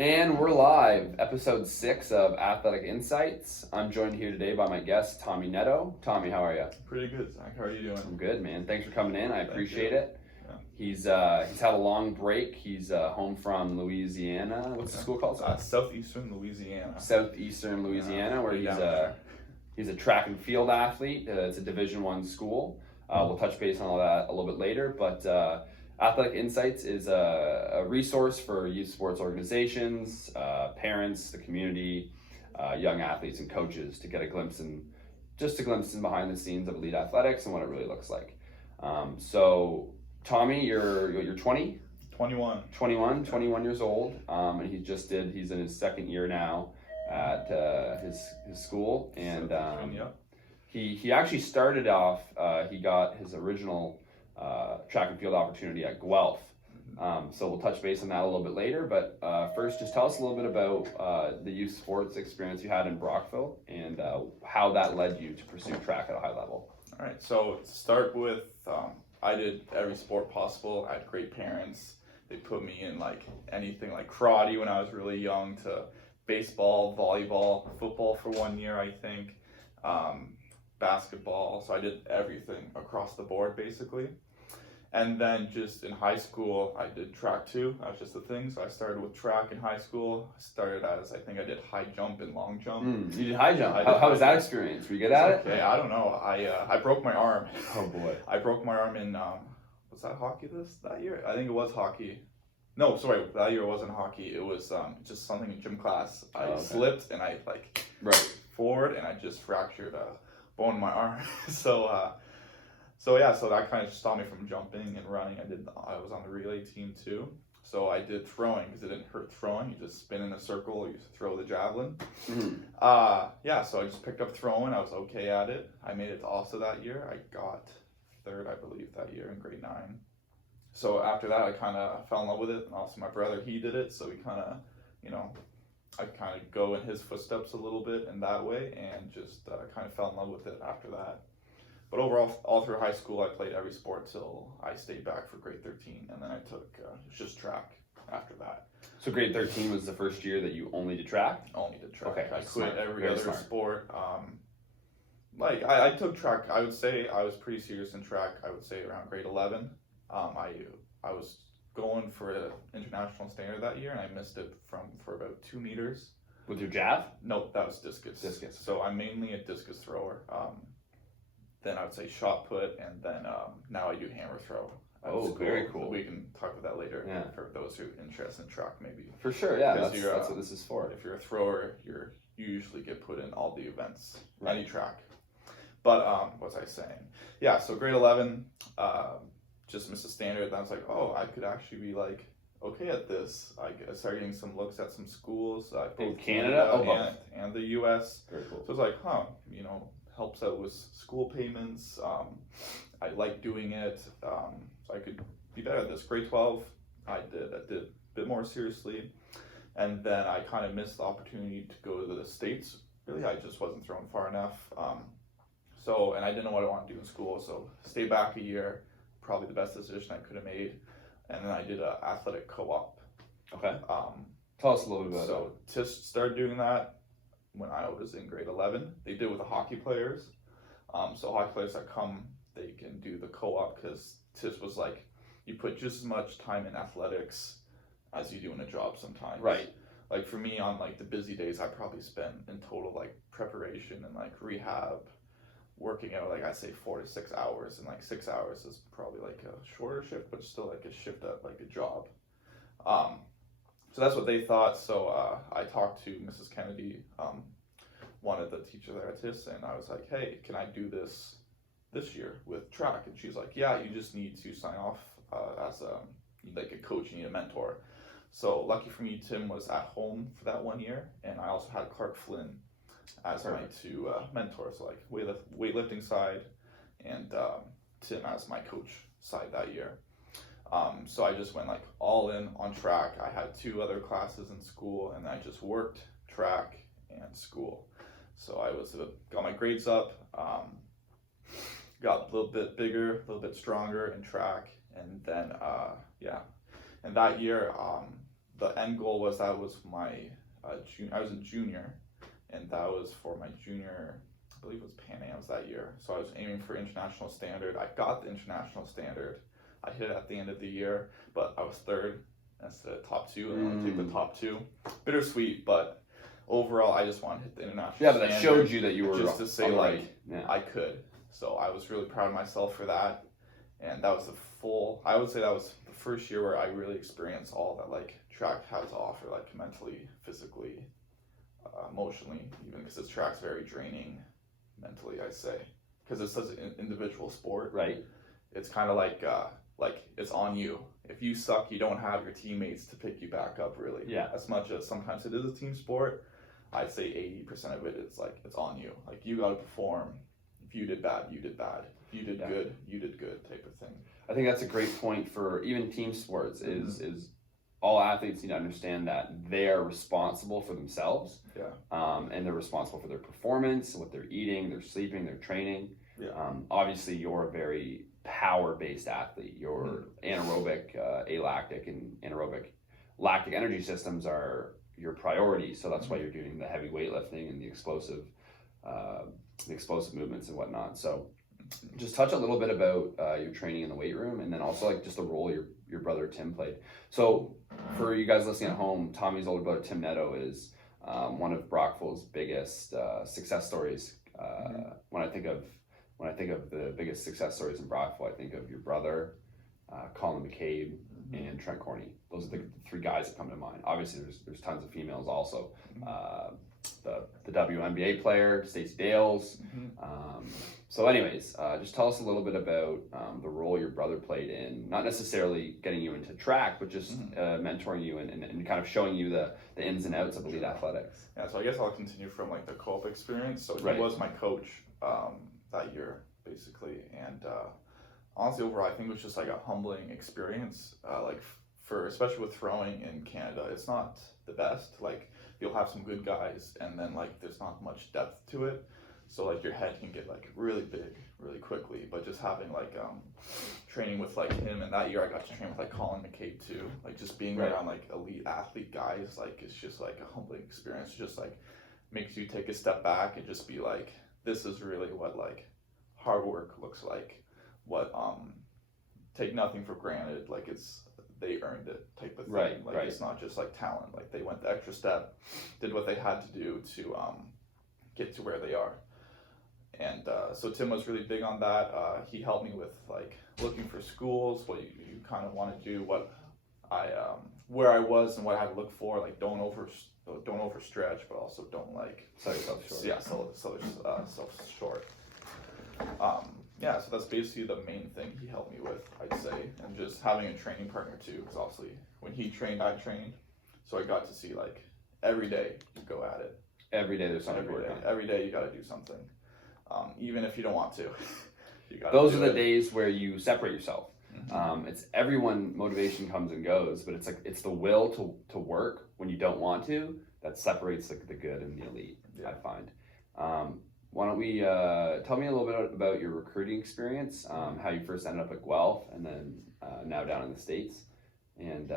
And we're live, episode 6 of Athletic Insights. I'm joined here today by my guest, Tommy Nedow. Tommy, how are you? Pretty good, Zach. How are you doing? I'm good, man. Thanks for coming in. I appreciate it. Yeah. He's had a long break. He's home from Louisiana. What's the school called? Southeastern Louisiana. Southeastern Louisiana, where he's a track and field athlete. It's a Division I school. We'll touch base on all that a little bit later, but Athletic Insights is a resource for youth sports organizations, parents, the community, young athletes and coaches to get a glimpse in behind the scenes of elite athletics and what it really looks like. So Tommy, you're 20? 21. 21 years old, and he's in his second year now at his school, and he actually started off, he got his original track and field opportunity at Guelph. So we'll touch base on that a little bit later, but first just tell us a little bit about the youth sports experience you had in Brockville and how that led you to pursue track at a high level. All right, so to start with, I did every sport possible. I had great parents. They put me in like anything like karate when I was really young to baseball, volleyball, football for 1 year, I think, basketball. So I did everything across the board basically. And then just in high school, I did track too. That was just the thing. So I started with track in high school. I started I think I did high jump and long jump. You did high jump. How was that experience? Were you good at it? Okay, I don't know. I broke my arm. Oh boy. I broke my arm in, was that hockey that year? I think it was hockey. No, sorry, that year it wasn't hockey. It was just something in gym class. I slipped and I forward and I just fractured a bone in my arm. So that kind of stopped me from jumping and running. I was on the relay team too. So I did throwing because it didn't hurt throwing. You just spin in a circle, you throw the javelin. So I just picked up throwing. I was okay at it. I made it to also that year. I got third, I believe, that year in grade 9. So after that, I kind of fell in love with it. And also my brother, he did it. So we kind of, I kind of go in his footsteps a little bit in that way and just kind of fell in love with it after that. But overall, all through high school, I played every sport till I stayed back for grade 13, and then I took just track after that. So grade 13 was the first year that you only did track? Only did track. Okay, I quit every other sport. I took track. I would say I was pretty serious in track. I would say around grade 11. I was going for an international standard that year, and I missed it for about 2 meters. With your jav? No, that was discus. Discus. So I'm mainly a discus thrower. Then I would say shot put, and then now I do hammer throw. Very cool. We can talk about that later for those who are interested in track, maybe. For sure, yeah. That's what this is for. If you're a thrower, you usually get put in all the events, any track. But what was I saying? Yeah, so grade 11, just missed a standard. Then I was like, oh, I could actually be like okay at this. I started getting some looks at some schools. In Canada? And the U.S. Very cool. So I was like, helps out with school payments. I like doing it, so I could be better at this. Grade 12, I did a bit more seriously, and then I kind of missed the opportunity to go to the States. Really, I just wasn't thrown far enough. And I didn't know what I wanted to do in school, so stay back a year, probably the best decision I could have made. And then I did an athletic co-op. Okay. Tell us a little bit about that. So just started doing that when I was in grade 11. They did with the hockey players. So hockey players that come, they can do the co-op because TIS was like, you put just as much time in athletics as you do in a job sometimes. Right. Like for me on like the busy days, I probably spend in total like preparation and like rehab, working out like I say 4 to 6 hours, and like 6 hours is probably like a shorter shift, but still like a shift at like a job. So that's what they thought. So I talked to Mrs. Kennedy, one of the teachers there at TIS, and I was like, hey, can I do this year with track? And she's like, yeah, you just need to sign off as a coach, you need a mentor. So lucky for me, Tim was at home for that 1 year, and I also had Clark Flynn as my two mentors, so like weightlifting side and Tim as my coach side that year. So I just went like all in on track. I had 2 other classes in school, and I just worked track and school. So I got my grades up, got a little bit bigger, a little bit stronger in track, and then and that year the end goal was that was my I was a junior, and that was for my junior, I believe it was Pan Am's that year. So I was aiming for international standard. I got the international standard. I hit it at the end of the year, but I was third instead of top two, and I only take the top two. Bittersweet, but overall, I just wanted to hit the international standard. Yeah, but that showed you that you were just to say like yeah. I could. So I was really proud of myself for that, and that was I would say that was the first year where I really experienced all that like track has to offer, like mentally, physically, emotionally, even because this track's very draining mentally, I say, because it's such an individual sport. Right. It's kind of like it's on you. If you suck, you don't have your teammates to pick you back up, really. Yeah. As much as sometimes it is a team sport, I'd say 80% of it is like it's on you. Like you got to perform. If you did bad, you did bad. If you did good, you did good, type of thing. I think that's a great point for even team sports. Is all athletes need to understand that they are responsible for themselves. Yeah. And they're responsible for their performance, what they're eating, their sleeping, their training. Yeah. Obviously, you're a very power-based athlete. Your anaerobic, alactic, and anaerobic lactic energy systems are your priority. So that's why you're doing the heavy weightlifting and the explosive movements and whatnot. So just touch a little bit about your training in the weight room, and then also like just the role your brother Tim played. So for you guys listening at home, Tommy's older brother Tim Nedow is one of Brockville's biggest success stories. When I think of the biggest success stories in Brockville, I think of your brother, Colin McCabe, and Trent Corney. Those are the three guys that come to mind. Obviously, there's tons of females also. The WNBA player, Stacey Dales. So anyways, just tell us a little bit about the role your brother played in, not necessarily getting you into track, but just mentoring you and kind of showing you the ins and outs of elite athletics. Yeah, so I guess I'll continue from like the co-op experience. So he was my coach that year, basically. And honestly, overall, I think it was just like a humbling experience. Especially with throwing in Canada, it's not the best. Like you'll have some good guys, and then like there's not much depth to it. So like your head can get like really big really quickly. But just having like training with like him, and that year I got to train with like Colin McCabe too. Like just being around like elite athlete guys, like it's just like a humbling experience. Just like makes you take a step back and just be like, this is really what like hard work looks like. What take nothing for granted. Like they earned it type of thing. It's not just like talent. Like they went the extra step, did what they had to do to get to where they are. And so Tim was really big on that. He helped me with like looking for schools, what you kind of want to do, what I where I was and what I had to look for. Like don't overstretch, but also don't like sell yourself short. Yeah, sell yourself short. Yeah, so that's basically the main thing he helped me with, I'd say, and just having a training partner too, because obviously when he trained, I trained, so I got to see like every day you go at it. Every day there's something to work on. Every day you got to do something, even if you don't want to. You got. Those are the days where you separate yourself. It's everyone. Motivation comes and goes, but it's the will to work when you don't want to that separates the good and the elite. Yeah. I find. Why don't we tell me a little bit about your recruiting experience, how you first ended up at Guelph, and then now down in the States, and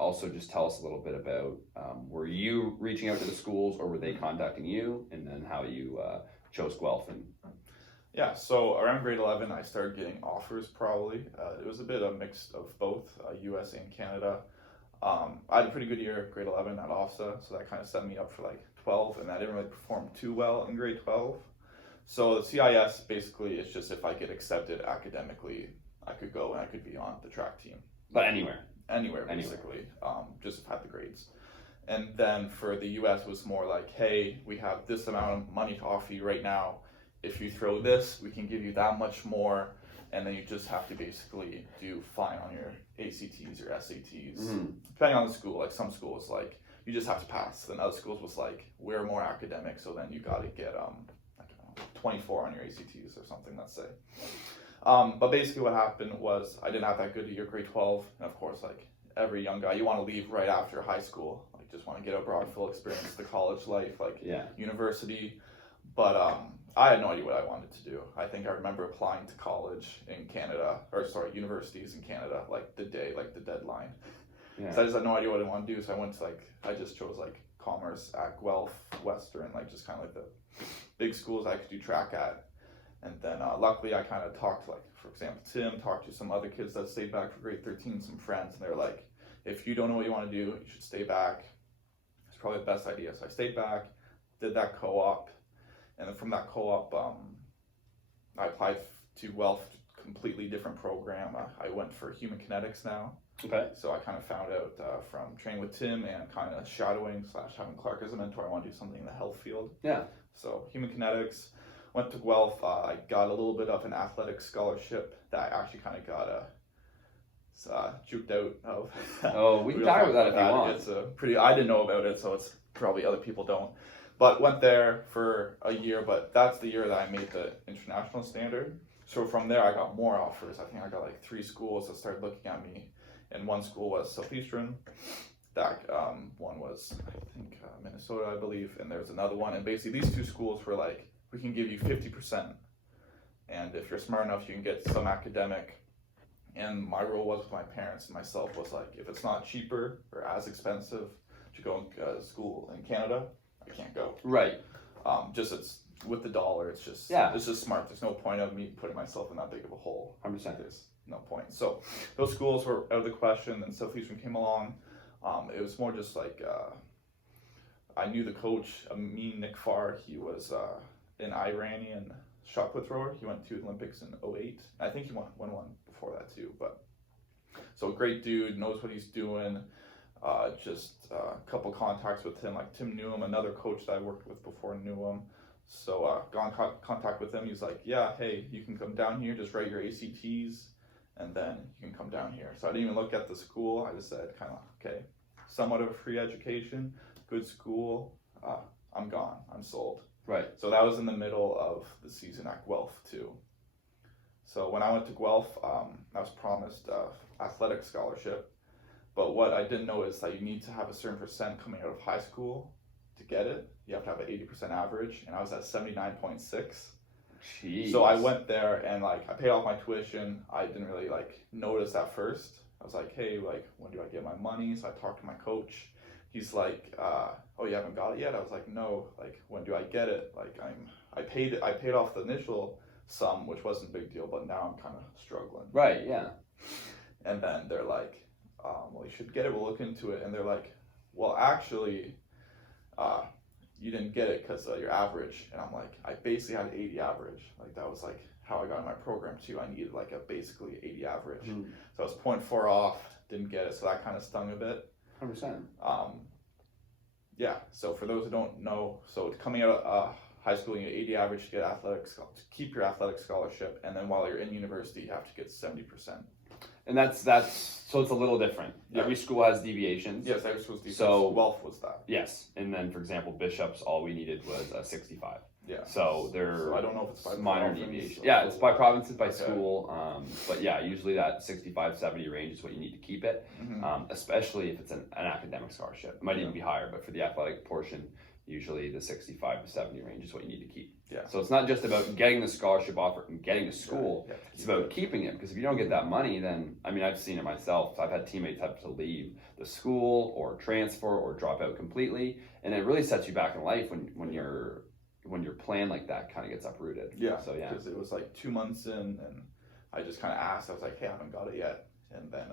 also just tell us a little bit about were you reaching out to the schools or were they contacting you, and then how you chose Guelph. Yeah, so around grade 11 I started getting offers probably. It was a bit of a mix of both US and Canada. I had a pretty good year grade 11 at OFSA, so that kind of set me up for like 12, and I didn't really perform too well in grade 12. So the CIS basically is just if I get accepted academically, I could go and I could be on the track team. But anywhere basically, just have the grades. And then for the US was more like, hey, we have this amount of money to offer you right now. If you throw this, we can give you that much more. And then you just have to basically do fine on your ACTs or SATs, depending on the school. Like some schools, like you just have to pass. Then other schools was like, we're more academic, so then you got to get 24 on your ACTs or something, let's say. But basically what happened was I didn't have that good year, grade 12, and of course, like every young guy, you want to leave right after high school. Like just want to get a Brockville experience, the college life, like university. But I had no idea what I wanted to do. I think I remember applying to college in Canada, universities in Canada, like the day, like the deadline. Yeah. So I just had no idea what I want to do. So I went to I just chose commerce at Guelph, Western, just kind of the big schools I could do track at. And then luckily I kind of talked to for example, Tim, talked to some other kids that stayed back for grade 13, some friends, and they're like, if you don't know what you want to do, you should stay back. It's probably the best idea. So I stayed back, did that co-op, and then from that co-op, I applied to Guelph, completely different program. I went for human kinetics now. Okay. So I kind of found out from training with Tim and kind of shadowing / having Clark as a mentor, I want to do something in the health field. Yeah. So human kinetics, went to Guelph. I got a little bit of an athletic scholarship that I actually kind of got juked out of. Oh, we can talk about that if you want. It's I didn't know about it, so it's probably other people don't. But went there for a year, but that's the year that I made the international standard. So from there, I got more offers. I think I got 3 schools that started looking at me. And one school was Southeastern. That one was, I think, Minnesota, I believe. And there's another one. And basically, these 2 schools were we can give you 50%. And if you're smart enough, you can get some academic. And my rule was with my parents and myself was if it's not cheaper or as expensive to go to school in Canada, I can't go. Right. It's with the dollar, it's just smart. There's no point of me putting myself in that big of a hole. 100%. There's no point. So those schools were out of the question. Then Southeastern came along. It was more just I knew the coach, Amin Nikfar. He was an Iranian shot put thrower. He went to the Olympics in 2008. I think he won one before that too. But so great dude, knows what he's doing. Just a couple contacts with him. Tim knew him. Another coach that I worked with before knew him. So got in contact with him. He's like, yeah, hey, you can come down here. Just write your ACTs, and then you can come down here. So I didn't even look at the school. I just said, kind of, okay, somewhat of a free education, good school. I'm gone. I'm sold. Right. So that was in the middle of the season at Guelph too. So when I went to Guelph, I was promised athletic scholarship. But what I didn't know is that you need to have a certain percent coming out of high school to get it. You have to have an 80% average, and I was at 79.6. Jeez. So I went there and I paid off my tuition. I didn't really notice at first. I was like, hey, when do I get my money? So I talked to my coach. He's like, oh, you haven't got it yet? I was like, no. When do I get it? I paid off the initial sum, which wasn't a big deal, but now I'm kind of struggling. Right. Yeah. And then they're like, well, you should get it. We'll look into it. And they're like, well, actually, you didn't get it because your average. And I'm like, I basically had an 80 average. That was how I got in my program too. I needed a basically 80 average. Mm. So I was 0.4 off, didn't get it. So that kind of stung a bit. 100%. Yeah. So for those who don't know, so coming out of high school, you need 80 average to get to keep your athletic scholarship. And then while you're in university, you have to get 70%. And that's so it's a little different. Yeah. Every school has deviations. Yes, every school's deviations. So Guelph was that. Yes, and then for example, Bishop's all we needed was a 65. Yeah. So they're I don't know if it's by minor deviations. Yeah, it's by provinces, by school. But yeah, usually that 65-70 range is what you need to keep it. Mm-hmm. Especially if it's an academic scholarship. It might even be higher, but for the athletic portion, usually the 65 to 70 range is what you need to keep. Yeah. So it's not just about getting the scholarship offer and getting to school. Yeah. It's about keeping it, because if you don't get that money, then I've seen it myself. I've had teammates have to leave the school or transfer or drop out completely, and it really sets you back in life when your plan like that kind of gets uprooted. Yeah. So yeah. Because it was 2 months in, and I just kind of asked. I was like, hey, I haven't got it yet, and then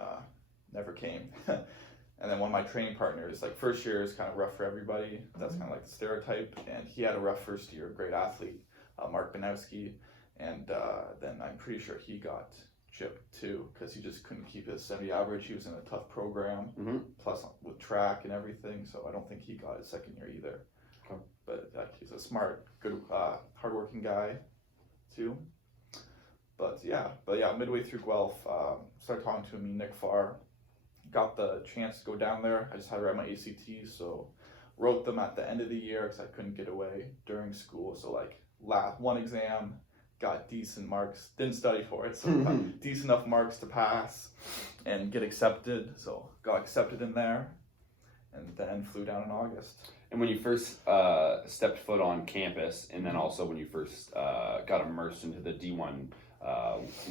never came. And then one of my training partners, first year is kind of rough for everybody. That's kind of the stereotype. And he had a rough first year, great athlete, Mark Banowski. And then I'm pretty sure he got chipped too, because he just couldn't keep his 70 average. He was in a tough program, plus with track and everything. So I don't think he got his second year either. Okay. But he's a smart, good, hardworking guy too. But yeah, midway through Guelph, started talking to him, Nick Farr. Got the chance to go down there. I just had to write my ACTs, so wrote them at the end of the year because I couldn't get away during school. So one exam, got decent marks. Didn't study for it, so got decent enough marks to pass and get accepted. So got accepted in there, and then flew down in August. And when you first stepped foot on campus, and then also when you first got immersed into the D1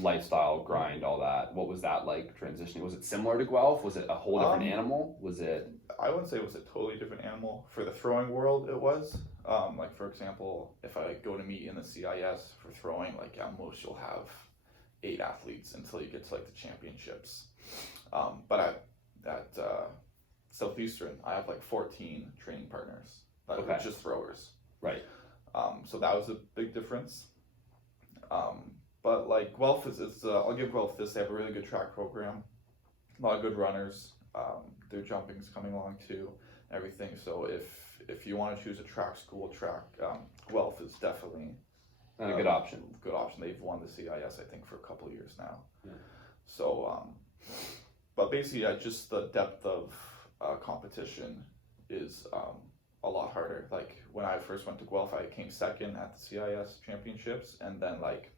lifestyle, grind, all that. What was that like transitioning? Was it similar to Guelph? Was it a whole different animal? Was it? I wouldn't say it was a totally different animal. For the throwing world, it was. Like for example, if I go to meet in the CIS for throwing, like at most you'll have 8 athletes until you get to like the championships. But at Southeastern, I have like 14 training partners that are just throwers. Right. So that was a big difference. But like Guelph I'll give Guelph this. They have a really good track program, a lot of good runners. Their jumping's coming along too, everything. So if you want to choose a track school, Guelph is definitely a good option. Good option. They've won the CIS, I think, for a couple of years now. Yeah. So, but basically, just the depth of competition is a lot harder. Like when I first went to Guelph, I came second at the CIS championships, and then like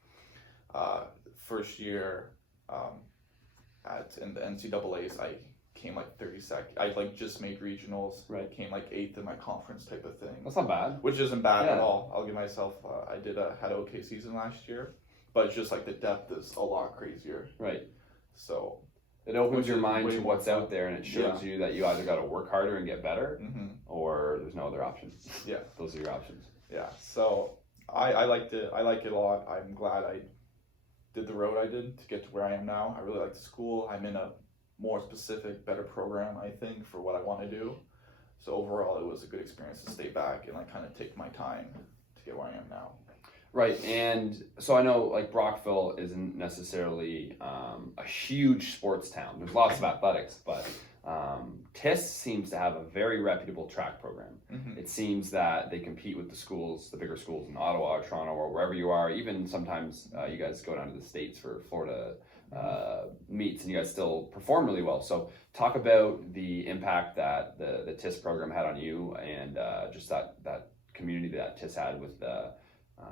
first year in the NCAA's, I came like 32nd. I like just made regionals. Right. Came like 8th in my conference type of thing. That's not bad. Which isn't bad at all. I'll give myself. I had an okay season last year, but it's just like the depth is a lot crazier. Right. So it opens your mind to what's out there, and it shows you that you either got to work harder and get better, or there's no other options. Yeah. Those are your options. Yeah. So I liked it. I like it a lot. I'm glad I did the road I did to get to where I am now. I really like the school. I'm in a more specific, better program, I think, for what I want to do. So overall, it was a good experience to stay back and like kind of take my time to get where I am now. Right, and so I know like Brockville isn't necessarily a huge sports town. There's lots of athletics, but TIS seems to have a very reputable track program. It seems that they compete with the schools, the bigger schools in Ottawa or Toronto or wherever you are. Even sometimes you guys go down to the States for Florida meets, and you guys still perform really well. So talk about the impact that the TIS program had on you, and just that community that TIS had with the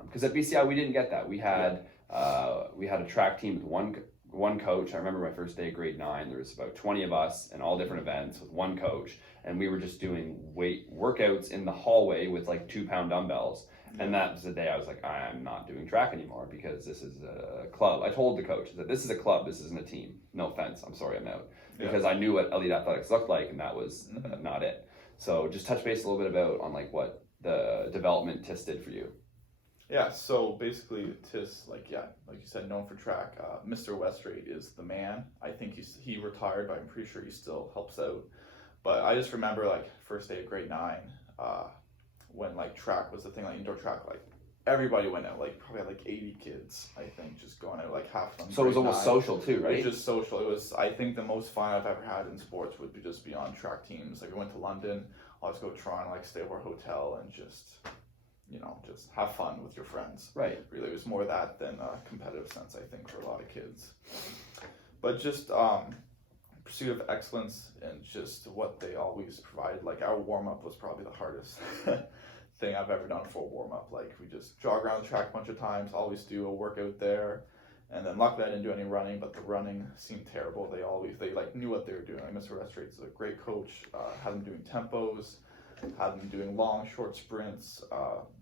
because at BCI we didn't get that. We had a track team with one coach. I remember my first day of grade 9, there was about 20 of us in all different events with one coach, and we were just doing weight workouts in the hallway with like 2-pound dumbbells. And that was the day I was like, I'm not doing track anymore because this is a club. I told the coach that this is a club, this isn't a team. No offense, I'm sorry, I'm out. Because I knew what elite athletics looked like, and that was not it. So just touch base a little bit about on like what the development TIS did for you. Yeah, so basically TIS, like you said, known for track. Mr. Westrate is the man. I think he retired, but I'm pretty sure he still helps out. But I just remember like first day of grade 9, when like track was the thing, like indoor track, like everybody went out, like probably had like 80 kids, I think, just going out, like half of them. So it was almost social too, right? It was just social. It was, I think, the most fun I've ever had in sports would be on track teams. Like we went to London, I'll just go to Toronto, like stay over a hotel and just have fun with your friends. Right. Really, it was more that than a competitive sense, I think, for a lot of kids. But just pursuit of excellence and just what they always provided. Like our warm-up was probably the hardest thing I've ever done for a warm-up. Like we just jog around the track a bunch of times, always do a workout there. And then luckily I didn't do any running, but the running seemed terrible. They like knew what they were doing. Like Mr. Restrate's a great coach, had them doing tempos, had them doing long, short sprints,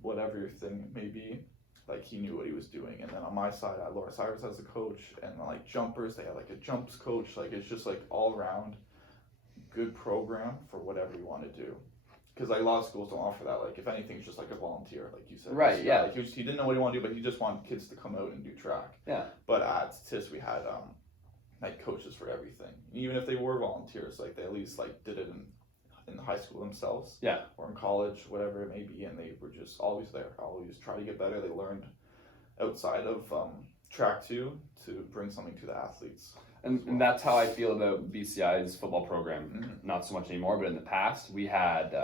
whatever your thing may be. Like he knew what he was doing. And then on my side, I had Laura Cyrus as a coach, and like jumpers, they had like a jumps coach. Like it's just like all around good program for whatever you want to do. Because like a lot of schools don't offer that. Like if anything, it's just like a volunteer, like you said. Right. Yeah. Like he didn't know what he wanted to do, but he just wanted kids to come out and do track. Yeah. But at TIS we had like coaches for everything. Even if they were volunteers, like they at least like did it in the high school themselves. Yeah. Or in college, whatever it may be, and they were just always there. Always try to get better. They learned outside of track too to bring something to the athletes. And that's how I feel about BCI's football program. Mm-hmm. Not so much anymore, but in the past we had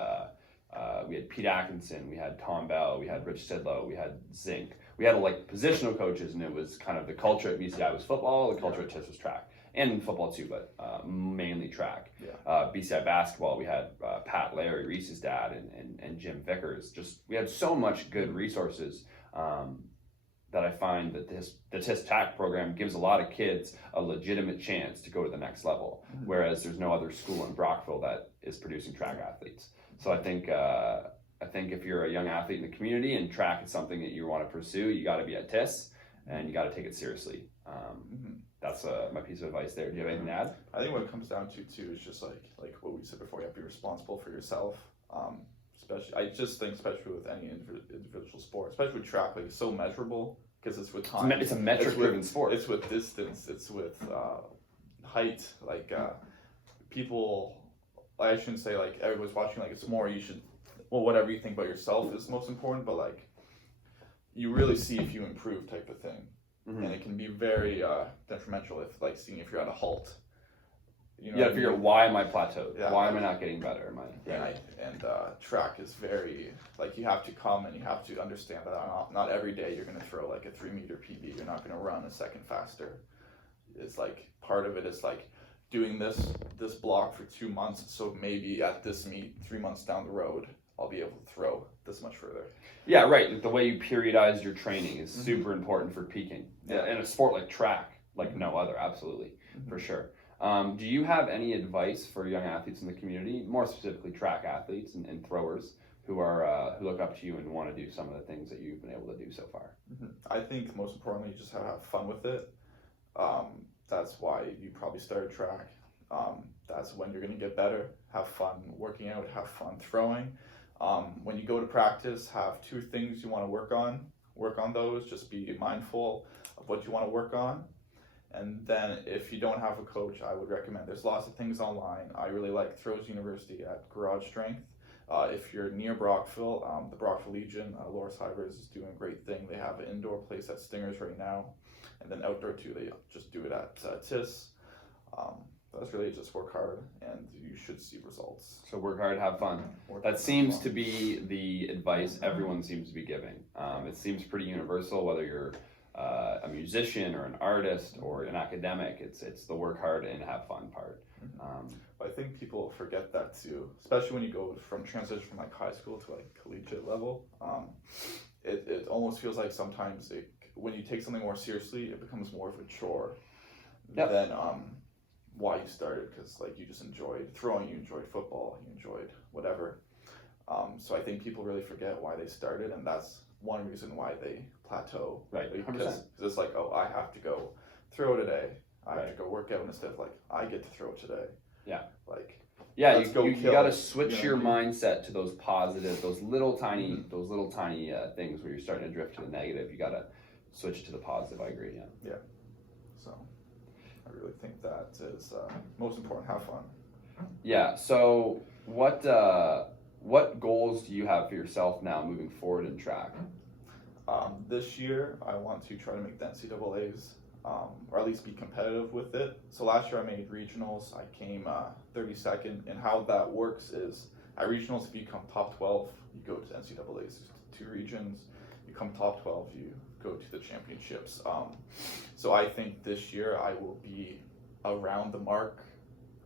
Pete Atkinson, we had Tom Bell, we had Rich Sidlow, we had Zink. We had like positional coaches, and it was kind of the culture at BCI was football, the culture at TIS was track. And football too, but mainly track. Yeah. BCI basketball, we had Pat Larry, Reese's dad, and Jim Vickers. We had so much good resources that I find that the TIS TAC program gives a lot of kids a legitimate chance to go to the next level, whereas there's no other school in Brockville that is producing track athletes. So I think if you're a young athlete in the community and track is something that you want to pursue, you got to be at TIS. and you got to take it seriously. That's my piece of advice there. Do you have anything to add? I think what it comes down to too is just like what we said before. You have to be responsible for yourself. Especially, I just think, especially with any individual sport, especially with track, like it's so measurable because it's with time. It's a metric-driven sport. It's with distance. It's with height. Like people, I shouldn't say like everybody's watching. Like it's more you should. Well, whatever you think about yourself is most important, but like you really see if you improve type of thing. And it can be very detrimental if you're at a halt. You know, you got to figure out why am I plateaued? Yeah, why am I not getting better? And track is very like you have to come and you have to understand that not every day you're going to throw like a 3-meter PB. You're not going to run a second faster. It's like part of it is like doing this block for 2 months. So maybe at this meet 3 months down the road, I'll be able to throw this much further. Yeah, right. The way you periodize your training is super important for peaking. Yeah. In a sport like track, like no other, absolutely, for sure. Do you have any advice for young athletes in the community, more specifically track athletes and throwers who look up to you and want to do some of the things that you've been able to do so far? I think most importantly, you just have to have fun with it. That's why you probably started track. That's when you're going to get better. Have fun working out, have fun throwing. When you go to practice, have 2 things you want to work on. Work on those. Just be mindful of what you want to work on. And then if you don't have a coach, I would recommend, there's lots of things online. I really like Throws University at Garage Strength. If you're near Brockville, the Brockville Legion, Loris Hivers is doing a great thing. They have an indoor place at Stingers right now. And then outdoor too, they just do it at TIS. That's really just work hard and you should see results. So work hard, have fun. That seems to be the advice everyone seems to be giving. It seems pretty universal, whether you're a musician or an artist or an academic. It's the work hard and have fun part. I think people forget that too, especially when you go from transition from like high school to like collegiate level. It almost feels like sometimes when you take something more seriously, it becomes more of a chore than why you started, because like you just enjoyed throwing, you enjoyed football, you enjoyed whatever. So I think people really forget why they started, and that's one reason why they plateau. Right, 100%. Because it's like, oh, I have to go throw today. I have to go work out instead of like, I get to throw today. Yeah. Like, yeah, you got to switch your mindset to those positive, those little tiny things where you're starting to drift to the negative. You got to switch to the positive. I agree. Yeah. So I really think that is most important. Have fun. Yeah. So what goals do you have for yourself now moving forward in track? This year, I want to try to make the NCAAs, or at least be competitive with it. So last year I made regionals. I came 32nd, and how that works is at regionals, if you come top 12, you go to NCAAs. 2 regions. You come top 12, you go to the championships. So I think this year I will be around the mark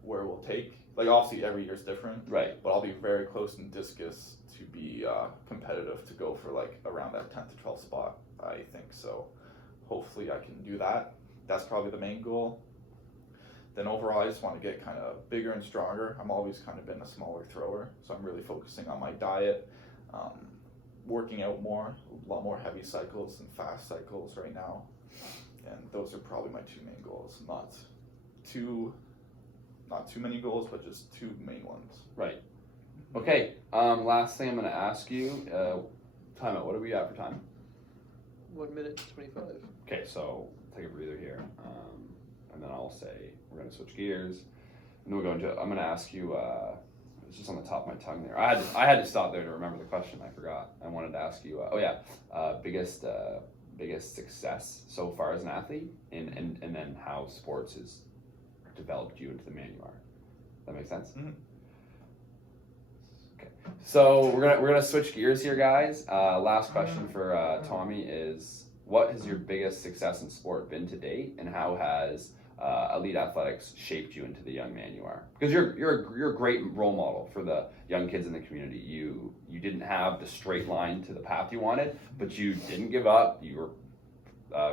where we'll take. Like obviously every year is different, right? But I'll be very close in discus to be competitive to go for like around that 10th to 12th spot. I think so. Hopefully I can do that. That's probably the main goal. Then overall, I just want to get kind of bigger and stronger. I'm always kind of been a smaller thrower, so I'm really focusing on my diet, working out more, a lot more heavy cycles and fast cycles right now. And those are probably my 2 main goals. Not too many goals, but just 2 main ones. Right. Okay. Last thing I'm going to ask you, time out. What are we at for time? 1 minute 25. Okay, so take a breather here, and then I'll say we're going to switch gears, and then we'll go into. I'm going to ask you. It's just on the top of my tongue there. I had to stop there to remember the question. I forgot. I wanted to ask you. Biggest success so far as an athlete, and then how sports has developed you into the man you are. That makes sense? Mm-hmm. Okay. So we're gonna switch gears here, guys. Last question for Tommy is, what has your biggest success in sport been to date, and how has elite athletics shaped you into the young man you are? Because you're a great role model for the young kids in the community. You didn't have the straight line to the path you wanted, but you didn't give up. You were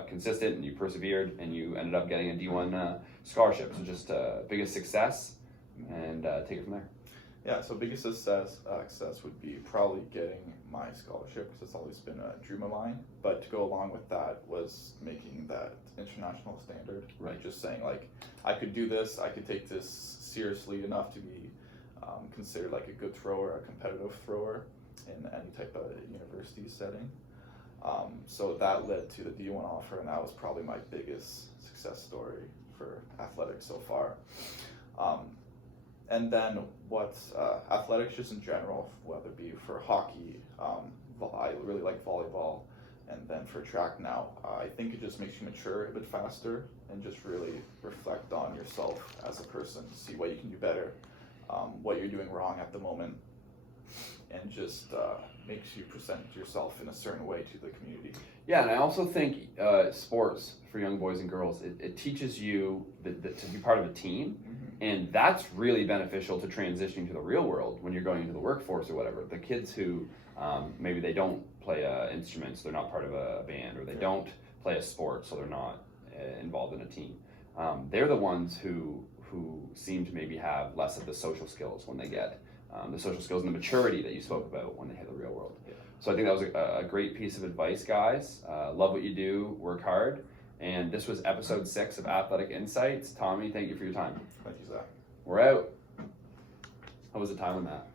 consistent and you persevered, and you ended up getting a D1 scholarship. So just biggest success, and take it from there. Yeah, so biggest success would be probably getting my scholarship because it's always been a dream of mine. But to go along with that was making that international standard. Right. Just saying like, I could do this. I could take this seriously enough to be considered like a good thrower, a competitive thrower in any type of university setting. So that led to the D1 offer, and that was probably my biggest success story for athletics so far. And then what athletics just in general, whether it be for hockey, I really like volleyball, and then for track now, I think it just makes you mature a bit faster and just really reflect on yourself as a person, see what you can do better, what you're doing wrong at the moment, and just makes you present yourself in a certain way to the community. Yeah, and I also think sports for young boys and girls, it teaches you to be part of a team, and that's really beneficial to transitioning to the real world when you're going into the workforce or whatever. The kids who maybe they don't play instruments, they're not part of a band, or they don't play a sport, so they're not involved in a team. They're the ones who seem to maybe have less of the social skills when they get the social skills and the maturity that you spoke about when they hit the real world. Yeah. So I think that was a great piece of advice, guys. Love what you do, work hard. And this was episode 6 of Athletic Insights. Tommy, thank you for your time. Thank you, Zach. We're out. How was the time on that?